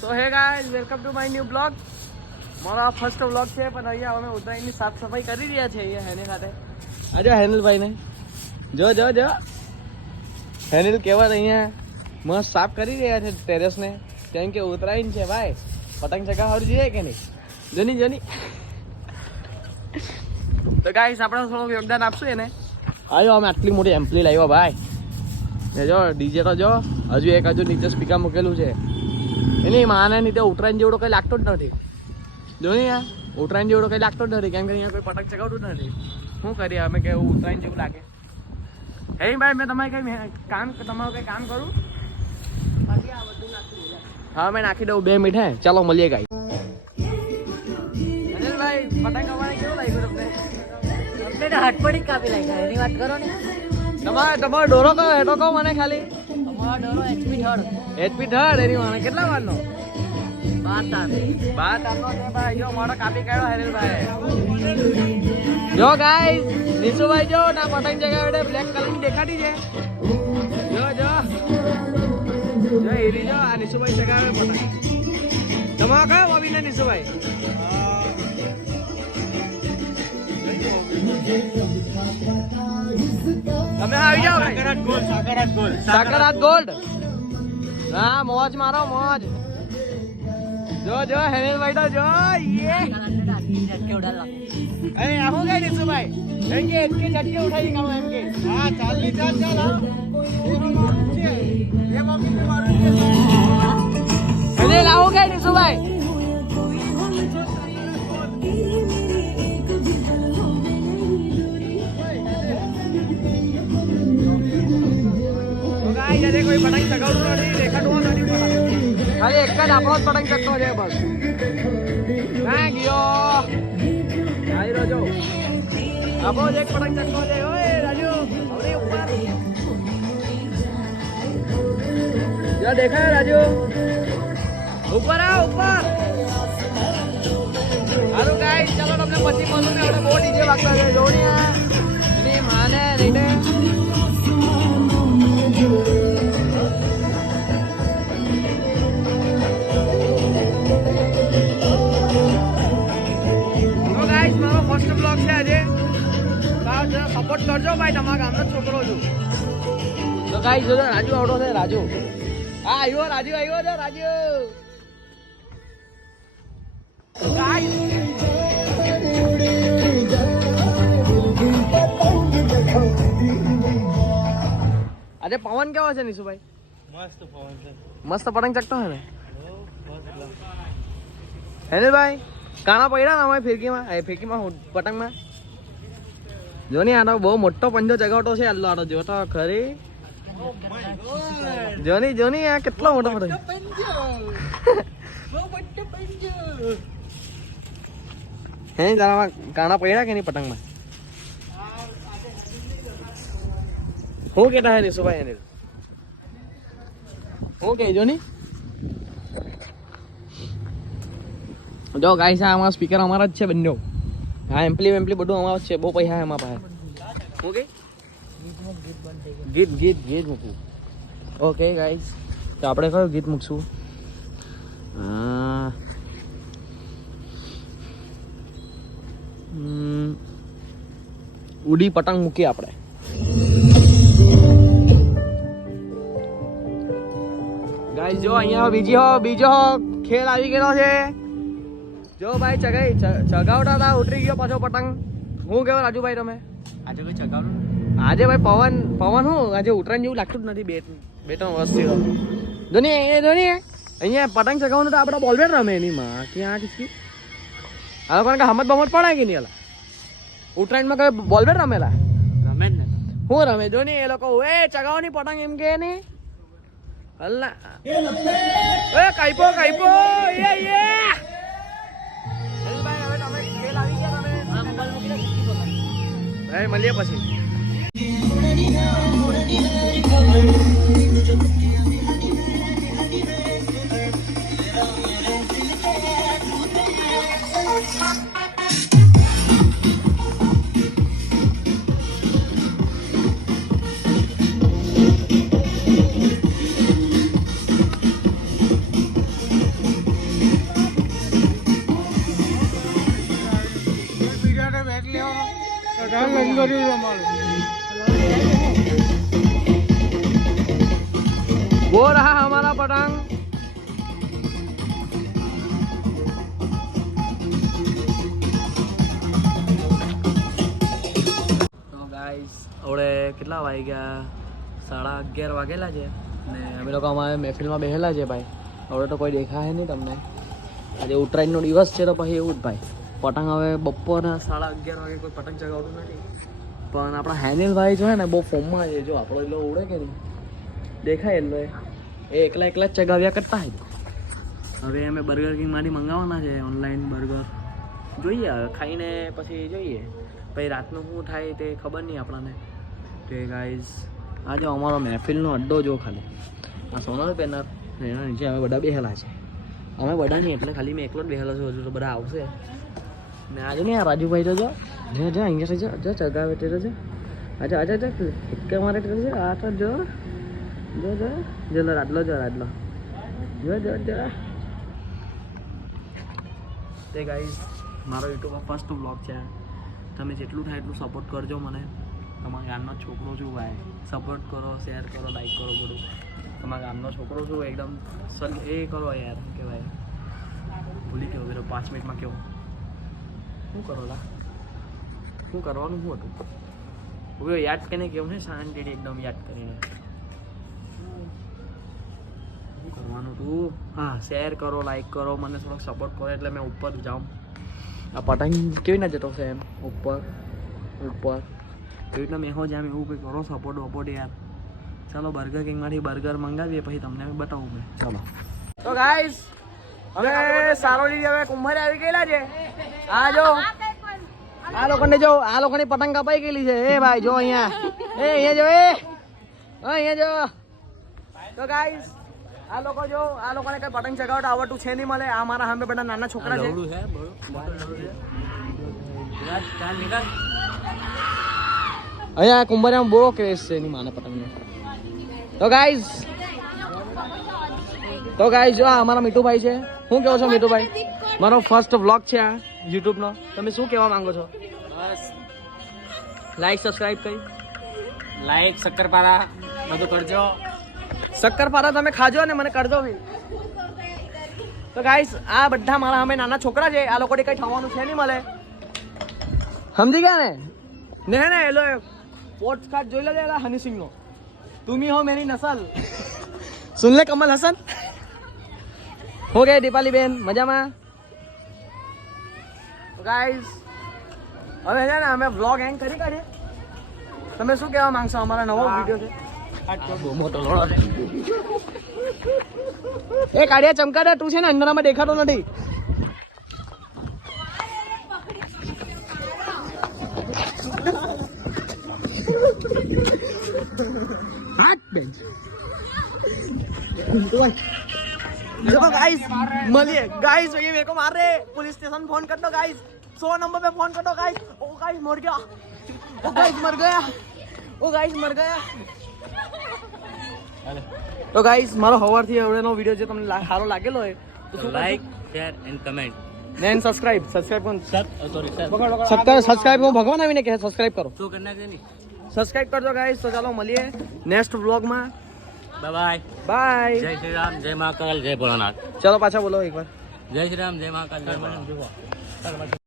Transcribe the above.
તો હે guys welcome to my new blog. મારો આ ફર્સ્ટ બ્લોગ છે, પણ અહીંયા અમે ઉત્તરાયણની સાફ સફાઈ કરી રહ્યા છીએ અહીંયા હેની સાથે. આજે હેનિલભાઈને જો જો જો હેનિલ કેવા અહીંયા મસ્ત સાફ કરી રહ્યા છે ટેરેસને, કેમ કે ઉત્તરાયણ છે ભાઈ, પતંગ ચગાવવા જોઈએ કે નહીં? જોની જોની. તો ગાઈસ આપણે થોડું યોગદાન આપશું એને. આવ્યો અમે આટલી મોટી એમ્પલી લાવ્યો ભાઈ. જો ડીજે તો જો હજુ નીચે સ્પીકર મૂકેલું છે. એની માને નીચે ઉત્તરાયણ જેવડો કંઈ લાગતો જ નથી. જો ને યાર ઉત્તરાયણ જેવડો કંઈ લાગતો જ નથી, કેમ કે અહીંયા કોઈ પતંગ ચગાવતું જ નથી. શું કરીએ અમે કે ઉત્તરાયણ જેવું લાગે? હે ભાઈ મેં તમારે કંઈ તમારું કંઈ કામ કરું? હા મેં નાખી દઉં 2 મિનિટ. હે ચાલો મળીએ ગાઈ. અનિલભાઈ પતંગ કમાણે કેવું લાગ્યું તમને? અમને તો હટપડી કાપી લાગ્યા એની વાત કરો ને. તમારો ડોરો કયો હેઠો કહો મને ખાલી. અમારો ડોરો એચપી થર્ડ. એચપી થર્ડ એની માને કેટલા વારનો? 12 તાર. 12 તારનો છે ભાઈ. જો મોટો કાપી કાઢ્યો હેનિલભાઈ. જો ગાઈસ નિશુભાઈ જો ના પતંગ જગાવે બ્લેક કલરની દેખાતી છે. જો જો જો એરી જો આ નિશુભાઈ જગાવે પતંગ. તમારો કયો ભાભી ને નિશુભાઈ? તમે આવી જાઓ સાકરાત ગોલ્ડ. હા મોજ મારો મોજ. જો જો હેનિલભાઈ તો જો યે અરે આહો ગઈ નિશુભાઈ એમ કે ઝટકે ઉઠાઈ કામ એમ કે હા ચાલની ચાલ ચાલ હા એ મમ્મી ને મારું હેનિલ આહો ગઈ નિશુભાઈ. આજે કોઈ પતંગ ચગાવતું નથી, દેખાતું નથી પતંગ. ખાલી એક જ આપણો જ પતંગ ચગતો છે બસ. ના ગયો આવી રહ્યો જો આપણો જ એક પતંગ ચગતો છે. ઓય રાજુ હવે ઉપર જો દેખાય રાજુ ઉપર આવ ઉપર. હારું ગાઈસ ચાલો તમને પછી મળું. ને આપણે બહુ ડીજે વાગતા છે જોણી એની માને લઈને. સપોર્ટ કરજો ભાઈ, તમારા ગામનો છોકરો છું. તો ગાઈસ જો રાજુ આવડો છે રાજુ. હા આવ્યો રાજુ આવ્યો છે રાજુ. આજે પવન કેવો છે નિશુભાઈ? મસ્ત પવન છે. મસ્ત પતંગ ચગતો હે ને હેનિલભાઈ? કાણા પડ્યા ને અમારી ફિરકીમાં પતંગમાં. જો ને આનો બહુ મોટો પંજો ચગાવતો છે અલ્લો આનો. જો તો ખરી જોની આ કેટલો મોટો પતંગ. હે તારામાં કાણા પડ્યા કે નહીં પતંગમાં? હું કેતા હે નિશુભાઈ એને હું કે જોની? જો ગાઈસ આ અમારા સ્પીકર અમારા જ છે બંને. હા એમ્પલી બધું અમારું જ છે. બહુ પૈસા એમાં પાસે. ઓકે ગીત મૂકવું. ઓકે ગાઈસ તો આપણે કયું ગીત મૂકશું? ઉડી પતંગ મૂકીએ આપણે. ગાઈસ જો અહીંયા બીજો ખેલ આવી ગયેલો છે. જો ભાઈ ચગાવતા હતા ઉતરી ગયો પાછો પતંગ. હું કેવો રાજુભાઈ તમે? આજે કોઈ ચગાવતું? આજે ભાઈ પવન શું આજે ઉત્તરાયણ જેવું લાગતું જ નથી. બે 3 વર્ષથી ધોની અહીંયા પતંગ ચગાવવાનું તો આપણે બોલબેટ રમે એની માં ક્યાં કિસકી. હવે કોણ કે હમત બમત પડાય કે નહીં? ઉત્તરાયણમાં કઈ બોલબેટ રમેલા? રમે જ ને. હું રમે જોની એ લોકો એ ચગાવવાની પતંગ એમ કે ને હલ્લા એ કાઈપો એ મળીએ પછી. वो रहा हमारा पतंग। તો ગાઈસ હવે કેટલા વાગ્યા 11:30 વાગેલા છે ને અમે લોકો અમારે મહેફિલમાં બેસેલા છે ભાઈ. હવે તો કોઈ દેખાય નહીં તમને. આજે ઉત્તરાયણનો દિવસ છે તો પછી એવું જ ભાઈ. પતંગ હવે બપોરના 11:30 વાગે કોઈ પતંગ ચગાવતું નથી. પણ આપણા હેનિલભાઈ જો હે ને બહુ ફોર્મમાં છે. જો આપણો એટલો ઉડે કે નહીં દેખાય એટલો એ એકલા જ ચગાવ્યા કરતા હોય. હવે અમે બર્ગર કિંગમાંથી મંગાવવાના છે ઓનલાઈન બર્ગર. જોઈએ હવે ખાઈને પછી જોઈએ પછી રાતનું શું થાય તે ખબર નહીં આપણને. તો ગાઈઝ આ જો અમારો મહેફિલનો અડ્ડો જો ખાલી આ સોનલ પેનર એના નીચે અમે બધા બેસેલા છે. અમે બધા નહીં એટલે ખાલી મેં એકલો જ બેસેલો છું. હજુ તો બધા આવશે ને આજે નહીં આ રાજુભાઈ તો જો અહીંયા જો ચગાવે તે તો જો આજા એક મારે તે છે આ તો જો રાડલો જો તે ગાઈઝ મારો યુટ્યુબમાં ફર્સ્ટ બ્લોગ છે. તમે જેટલું થાય એટલું સપોર્ટ કરજો મને. તમારા ગામનો છોકરો છું ભાઈ. સપોર્ટ કરો, શેર કરો, લાઈક કરો બધું. તમારા ગામનો છોકરો છું એકદમ એ કરો યાર કે ભાઈ ભૂલી ગયો પેલો 5 મિનિટમાં કેવો શું કરો લા શું કરવાનું શું હતું હવે યાદ કરીને કેવું ને શાંતિથી એકદમ યાદ કરીને શું કરવાનું તું. હા શેર કરો, લાઈક કરો, મને થોડોક સપોર્ટ કરો એટલે મેં ઉપર જાઉં. આ પતંગ કેવી રીતના જતો છે એમ ઉપર એવી રીતના મેં હો જામ એવું કંઈ કરો સપોર્ટ યાર. ચાલો બર્ગર કિંગમાંથી બર્ગર મંગાવીએ પછી તમને બતાવું મેં. ચાલો તો ગાઈઝ હવે સારોલી હવે કુંભારે આવી ગયેલા છે. આ જો આ લોકોની પતંગ કપાઈ ગયેલી છે. એ ભાઈ જો અહીંયા જો અહીંયા જો. તો ગાઈઝ આ લોકોને કઈ પતંગ ચગાવતા આવડતું છે નહીં મળે. આ મારા સામે બધા નાના છોકરા છે. અહીંયા કુંભારિયામાં બહુ ક્રેઝ છે એની માને પતંગનો. તો ગાઈઝ જો આ અમારા મીઠુભાઈ છે. શું કહો છો મીઠુભાઈ? મારો ફર્સ્ટ વ્લોગ છે આ યુટ્યુબનો. તમે શું કહેવા માંગો છો? બસ લાઈક સબસ્ક્રાઇબ કરી લાઈક શક્કરપારા બધું કરજો. શક્કરપારા તમે ખાજો ને મને કરજો ભાઈ. તો ગાઈઝ આ બધા મારા અમે નાના છોકરા છે. આ લોકોને કઈ થવાનું છે નહીં મળે. સમજી ગયા ને હે ને એલો પોસ્ટ કાર્ડ જોઈ લેજે હની સિંહ નો. તુમી હો મેરી નસલ. સુન લે કમલ હસન. હો ગઈ દીપાલી બેન મજામાં? ગાઈઝ હવે છે ને અમે વ્લોગ એન્ડ કરી કાઢીએ. તમે શું કહેવા માંગશો? અમારા નવો વિડીયો છે. બહુ મોટો લોડો છે. એ કાઢિયા ચમકાડા તું છે ને અંદરમાં દેખાતો નથી. गाइस मलिए गाइस ये मेरे को मार रहे. पुलिस स्टेशन फोन कर दो गाइस. 100 नंबर पे फोन कर दो गाइस. ओ गाइस मर गया. ओ गाइस मर गया. ओ गाइस मर गया. તો ગાઈસ મારો હવારથી હવેનો વિડિયો જે તમને સારો લાગેલો હોય તો લાઈક શેર એન્ડ કમેન્ટ ને સબસ્ક્રાઇબ પણ સોરી સબસ્ક્રાઇબ હું ભગવાન આવીને કહે સબસ્ક્રાઇબ કરો. શું કરના છે ની સબસ્ક્રાઇબ કરજો ગાઈસ. તો ચાલો મળીએ નેક્સ્ટ વ્લોગમાં. Bye bye. જય શ્રી રામ, જય મહાકાલ, જય ભોળાનાથ. ચલો પાછા બોલો એકવાર. જય શ્રી રામ, જય મહાકાલ, જય ભોળાનાથ.